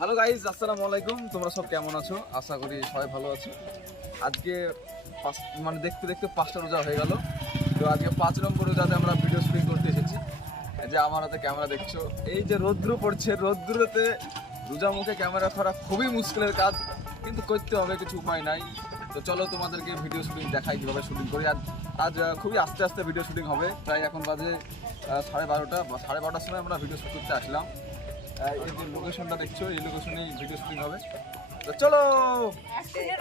Hello guys, আসসালামু আলাইকুম। তোমরা সব কেমন আছো? আশা করি সবাই ভালো আছো। আজকে দেখতে দেখতে 5টা রোজা হয়ে গেল। তো আজকে 5 নম্বর রোজাতে আমরা ভিডিও শুটিং করতে এসেছি। যে আমার হাতে ক্যামেরা দেখছো, এই যে রৌদ্র পড়ছে, রৌদ্রতে রোজা মুখে ক্যামেরা ধরা খুবই মুশকিলের কাজ, কিন্তু করতে হবে, কিছু উপায় নাই। তো চলো তোমাদেরকে ভিডিও শুটিং দেখাই, কীভাবে শুটিং করি। আজ খুবই আস্তে আস্তে ভিডিও শুটিং হবে। প্রায় এখন বাজে 12:30 বা 12:30টার সময় আমরা ভিডিও শুট করতে আসলাম। এই যে লোকেশনটা দেখছো, এই লোকেশনেই ভিডিও শুটিং হবে। তো চলো।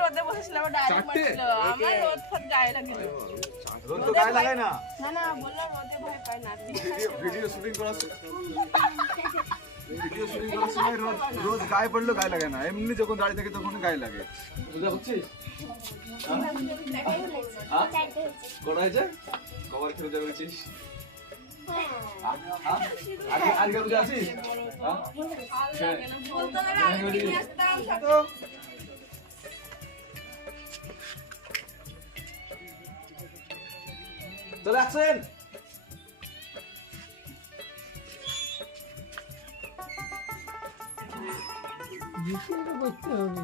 রোদে বসেছিলাম, ডাইরেক্ট মারছিল। আমার রোদ ফট গায়ে লাগে না। রোদ তো গায়ে লাগায় না। না না, বললাম রোদে ভয় পায় না। ভিডিও শুটিং করার সময় রোদ গায়ে পড়লেও গায়ে লাগে না, এমনি যখন দাঁড়িয়ে থাকে তখন গায়ে লাগে। বুঝা বুঝছিস? কটা হয়েছে? কবার খেলে যা করেছিস? আজকে বুঝে আছিস? চলে আসছেন। করতে হবে।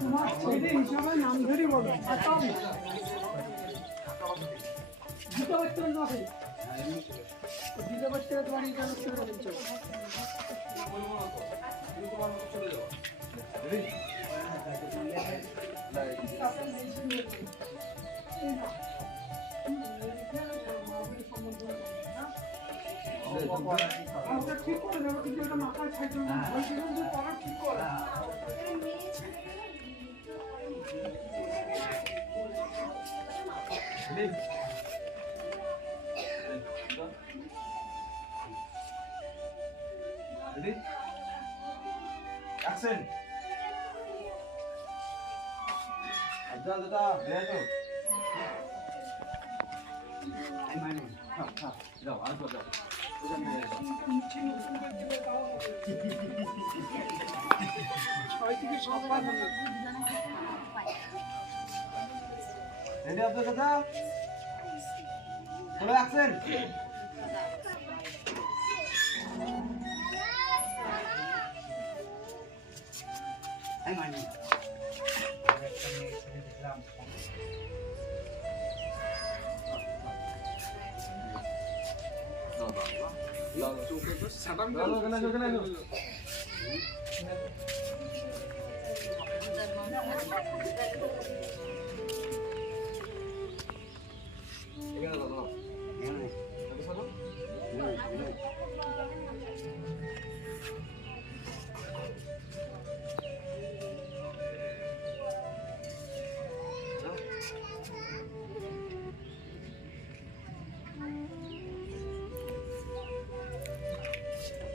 তোমার ছেলে হিসাবে নাম ধরে বলো। দুটো বাচ্চা আছে, দুটো বাচ্চা তোমার এই কাজ করে বলছো। ঠিক করে দেবো, কিন্তু এটা মাথায় খাইতে ঠিক করে। Ready? Action! দাদা দেখো। এই মানে যাও আর যাও। ওখানে যাও। 6 থেকে 7 বার হলো। রেডি আপনার দাদা? চলো অ্যাকশন! এই মানে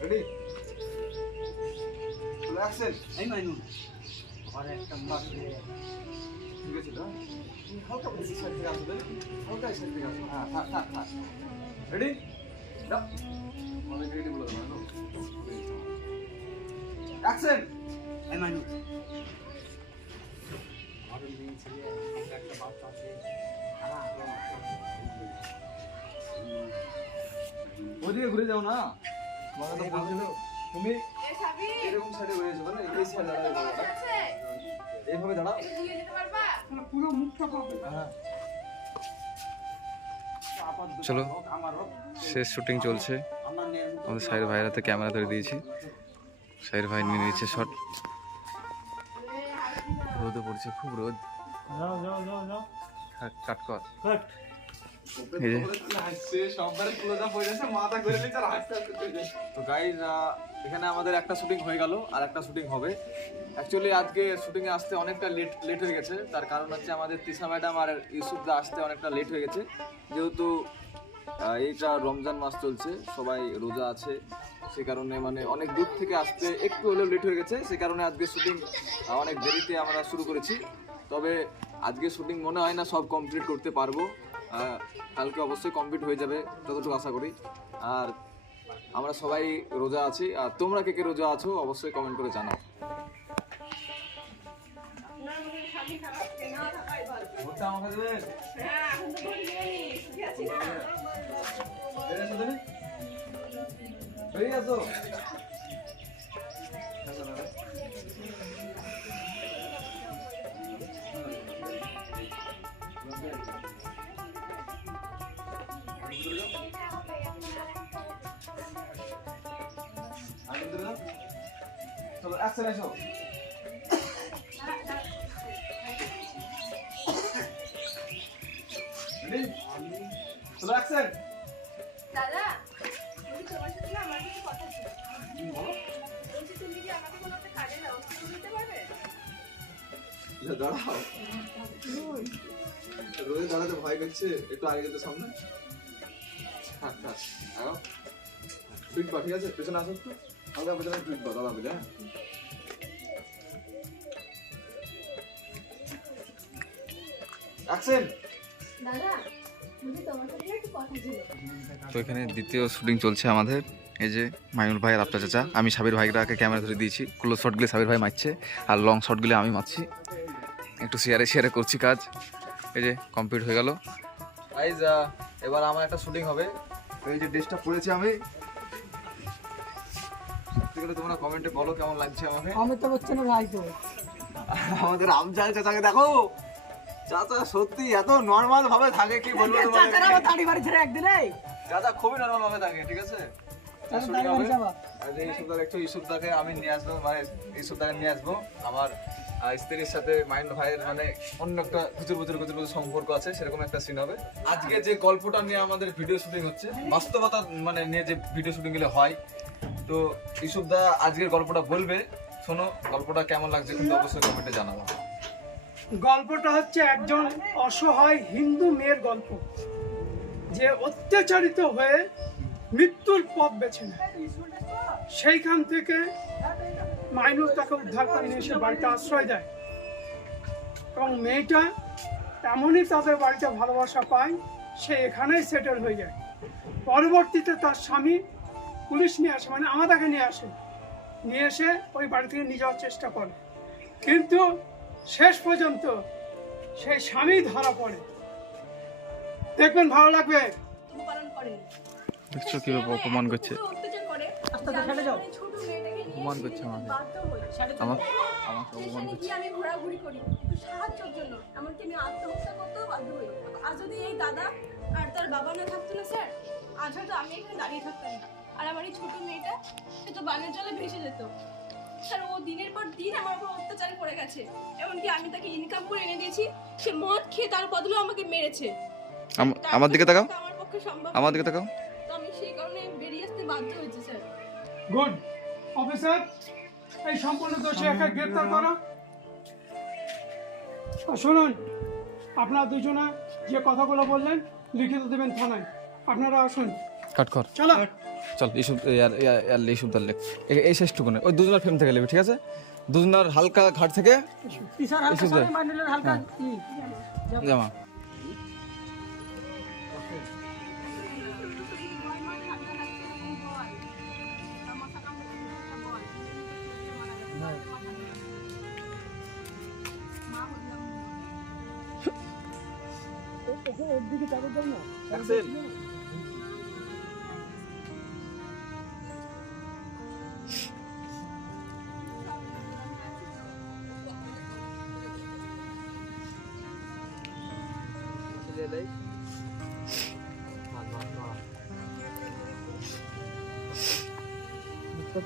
Ready? Action! এই মাইনু আর একটা মাস ঠিক আছে না? হালকা বেশি সাইড থেকে আসবে, হালকা সাইড থেকে আসবে। হ্যাঁ থাক। রেডি? দাও। মানে রেডি বলে দাও না। অ্যাকশন! এই মাইনু আর দিন ছিল একটা বাচ্চা আছে। ওদিকে ঘুরে যাও না। তোমাকে তো বলছিল তুমি এরকম সাইডে ঘুরেছো না, এই সাইডে দাঁড়াও। এইভাবে দাঁড়াও। পুরো মুখটা পাবে। হ্যাঁ। চলো, শেষ শুটিং চলছে। আমাদের সাইড ভাইয়ের হাতে ক্যামেরা ধরে দিয়েছি। সাইড ভাই নিয়ে নিচ্ছে শট। রোদে পড়ছে, খুব রোদ। যাও কাট কর। কাট। এই যে তো গাইজ, এখানে আমাদের একটা শুটিং হয়ে গেল, আর একটা শুটিং হবে। অ্যাকচুয়ালি আজকে শুটিংয়ে আসতে অনেকটা লেট হয়ে গেছে। তার কারণ হচ্ছে আমাদের তিশা ম্যাডাম আর ইউসুফদা আসতে অনেকটা লেট হয়ে গেছে, যেহেতু এইটা রমজান মাস চলছে, সবাই রোজা আছে, সে কারণে মানে অনেক দূর থেকে আসতে একটু হলেও লেট হয়ে গেছে। সে কারণে আজকে শুটিং অনেক দেরিতে আমরা শুরু করেছি। তবে আজকে শুটিং মনে হয় না সব কমপ্লিট করতে পারবো। কালকে অবশ্যই কমপ্লিট হয়ে যাবে, যতটুকু আশা করি। আর আমরা সবাই রোজা আছি, আর তোমরা কে কে রোজা আছো অবশ্যই কমেন্ট করে জানাও। আপনার মনে স্বামী খারাপ না থাকাই ভালো। ভোটটা আমাকে দেবেন? হ্যাঁ, এখন তো ভোট দিইনি, সুখে আছি না। বেরিয়ে আসো তুমি, বেরিয়ে আসো। চলো অ্যাকশন এসো। চলো অ্যাকশন। দাদা, বলছি তোমার সাথে না আমার কিছু কথা ছিল। বলছি তুমি কি আমাকে কোনো একটা কাজে ব্যবস্থা করে দিতে পারবে? দাঁড়াও, রোদে দাঁড়াতে ভয় করছে, একটু আগে যেতে সামনে। থাক থাক, আগাও। টুইট পা, ঠিক আছে? পেছনে আসো একটু, হালকা পেছনে টুইট পা, দাদা পেলে। হ্যাঁ, অ্যাকশন। দাদা, বলছি তোমার সাথে একটু কথা ছিল। তো এখানে দ্বিতীয় শুটিং চলছে আমাদের। এই যে মাইনুল ভাই আর আপটা চাচা, আমি সাবির ভাইটাকে ক্যামেরা ধরে দিয়েছি। ক্লোজ শটগুলো সাবির ভাই মারছে, আর লং শটগুলো আমি মারছি। একটু শেয়ারে করছি কাজ। এই যে কমপ্লিট হয়ে গেল। গাইজ, এবার আমার একটা শুটিং হবে। এই যে ড্রেসটা পরেছি আমি, সত্যি করে তোমরা কমেন্টে বলো কেমন লাগছে আমাকে। অমিতাভ বচ্চনের ভাই তো। আমাদের আমজাল চাচাকে দেখো, চাচা সত্যি এত নর্মাল ভাবে থাকে, কি বলবো তোমাকে। চাচারা আমার দাড়ি বাড়ি ছেড়ে একদিনে। চাচা খুবই নর্মাল ভাবে থাকে, ঠিক আছে? চাচা শুটিং দাড়ি বাড়ি হবে। যাবা। আর যে ইউসুফদার একটু ইউসুফদাকে আমি নিয়ে আসবো, মানে ইউসুফদাকে নিয়ে আসবো। আমার স্ত্রীর সাথে মাইন্ড ভাইয়ের মানে অন্য একটা খুচুর সম্পর্ক আছে, সেরকম একটা সিন হবে। আজকে যে গল্পটা নিয়ে আমাদের ভিডিও শুটিং হচ্ছে, বাস্তবতা মানে নিয়ে যে ভিডিও শুটিং গুলো হয়, তো ইউসুফদা আজকের গল্পটা বলবে। শোনো, গল্পটা কেমন লাগছে কিন্তু অবশ্যই কমেন্টে জানাবো। গল্পটা হচ্ছে একজন অসহায় হিন্দু মেয়ের গল্প, যে অত্যাচারিত হয়ে মৃত্যুর পথ বেছে নেয়। সেইখান থেকে মাইনুল তাকে উদ্ধার করে নিয়ে এসে বাড়িতে আশ্রয় দেয়, এবং মেয়েটা এমনই তাদের বাড়িতে ভালোবাসা পায়, সে এখানেই সেটেল হয়ে যায়। পরবর্তীতে তার স্বামী পুলিশ নিয়ে আসে, মানে আমাদেরকে নিয়ে আসে, নিয়ে এসে ওই বাড়ি থেকে নিয়ে যাওয়ার চেষ্টা করে, কিন্তু শেষ পর্যন্ত সেই স্বামী ধরা পড়ে। দেখবেন, ভালো লাগবে। কর্তব্য পালন করেনি। দেখছো কিভাবে অপমান করছে। খুব অত্যাচার করে। আস্তে আস্তে ছেড়ে যাও। আমি ছোট মেয়েটাকে নিয়ে অপমান করছে আমাকে। বাধ্য হই। আমাকে অপমান স্টেশনে করছে। গিয়ে আমি ঘোরাঘুরি করি একটু সাহায্যের জন্য, এমনকি আমি আত্মহত্যা করতেও বাধ্য হই। আজ যদি এই দাদা আর তার বাবা না থাকতো না স্যার, আজ হয়তো আমি এখানে দাঁড়িয়ে থাকতাম না। আর আমার এই ছোট মেয়েটা, সে তো বানের জলে ভেসে যেত। স্যার, ও দিনের পর দিন আমার উপর অত্যাচার করে গেছে। এমনকি আমি তাকে ইনকাম করে এনে দিয়েছি, সে মদ খেয়ে তার বদলে আমাকে মেরেছে। আমার দিকে তাকাও, আমার পক্ষে সম্ভব আমার না। দিকে তাকাও। তো আমি সেই কারণে বেরিয়ে আসতে বাধ্য হয়েছি স্যার। গুড অফিসার, এই সম্পূর্ণ দোষী একা গ্রেপ্তার করো। আর শুনুন, আপনারা দুজনে যে কথাগুলো বললেন লিখিত দেবেন থানায়। আপনারা আসুন, কাট কর, চলো। চল ইসুব ইসুব দাল লেখ। এই শেষটুকুনে ওই দুজনের ফ্রেম থেকে নেবে, ঠিক আছে? দুজনের হালকা ঘাট থেকে স্যার, হালকা ইসুব দে। সবাই মাইনুলের হালকা জামা। ওর দিকে চাপে যাও না। অ্যাকশন।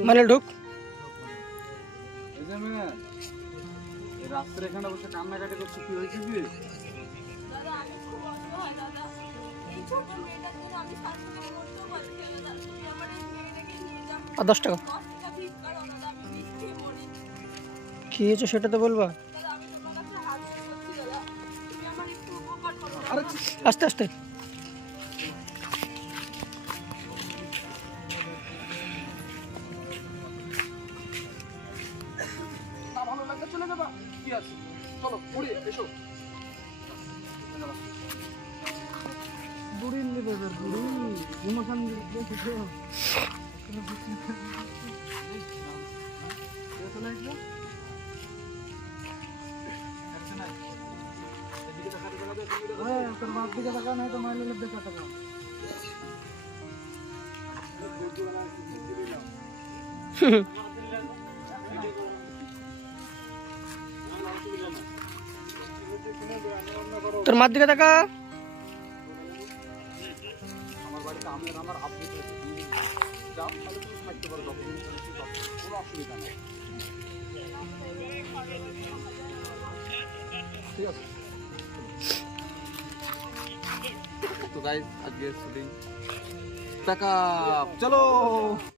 মানে ঢুক। রাত্রে এখানে বসে কান্নাকাটি করছো, কি হয়েছে কি? দাদা, আমি খুব অসহায় দাদা। এই ছোট মেয়েটার জন্য আমি শান্তিতে মরতেও পারছি না দাদা। তুমি আমার এই মেয়েটাকে নিয়ে যাও। আর 10 টাকা 10 টাকা ফিস করো দাদা, আমি বিষ খেয়ে মরি। কি হয়েছে সেটা তো বলবা। দাদা, আমি তোমার কাছে হাত জোড় করছি দাদা, তুমি আমার একটু উপকার করো দাদা। আরে আস্তে আস্তে। না ভালো লাগলে চলে যাবা, কি আছে? চলো পড়ে এসো। বুড়ি নিবে বুড়ি ইমোশন তোর মার দিকে তাকা। আমার বাড়িতে আমি আর আমার আব্বু তো যাও তাহলে তুমি থাকতে পারো, ডকুমেন্ট কোনো অসুবিধা নেই। ঠিক আছে, তো গাইস আজকে শুটিং প্যাক আপ, চলো।